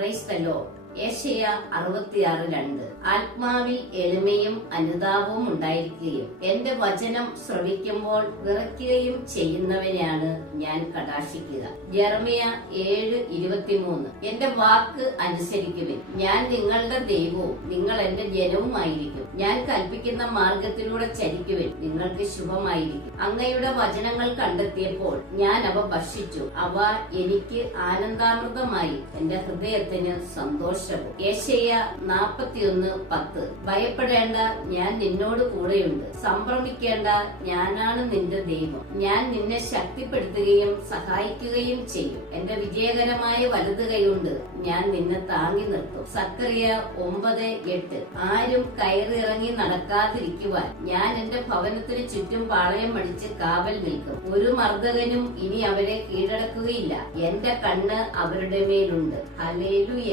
Praise the Lord. യെശയ്യാ 66:2. ആത്മാവിൽ എളിമയും അനുതാപവും ഉണ്ടായിരിക്കുകയും എന്റെ വചനം ശ്രവിക്കുമ്പോൾ വിറയ്ക്കുകയും ചെയ്യുന്നവനെയാണ് ഞാൻ കടാക്ഷിക്കുക. യെരമ്യാ 7:23. എന്റെ വാക്ക് അനുസരിക്കുവിൻ, ഞാൻ നിങ്ങളുടെ ദൈവവും നിങ്ങൾ എന്റെ ജനവുമായിരിക്കും. ഞാൻ കൽപ്പിക്കുന്ന മാർഗത്തിലൂടെ ചരിക്കുവിൻ, നിങ്ങൾക്ക് ശുഭമായിരിക്കും. അങ്ങയുടെ വചനങ്ങൾ കണ്ടെത്തിയപ്പോൾ ഞാൻ അവ ഭക്ഷിച്ചു, അവ എനിക്ക് ആനന്ദാമൃതമായി, എന്റെ ഹൃദയത്തിന് സന്തോഷം. യെശയ്യാ 41:10. ഭയപ്പെടേണ്ട, ഞാൻ നിന്നോട് കൂടെയുണ്ട്. സംഭ്രമിക്കേണ്ട, ഞാനാണ് നിന്റെ ദൈവം. ഞാൻ നിന്നെ ശക്തിപ്പെടുത്തുകയും സഹായിക്കുകയും ചെയ്യും. എന്റെ വിജയകരമായ വലതു കൈകൊണ്ട് ഞാൻ നിന്നെ താങ്ങി നിർത്തും. സക്കറിയ 9:8. ആരും കയറിയിറങ്ങി നടക്കാതിരിക്കുവാൻ ഞാൻ എന്റെ ഭവനത്തിന് ചുറ്റും പാളയം അടിച്ച് കാവൽ നിൽക്കും. ഒരു മർദ്ദകനും ഇനി അവരെ കീഴടക്കുകയില്ല. എന്റെ കണ്ണ് അവരുടെ മേലുണ്ട്. ഹല്ലേലൂയ.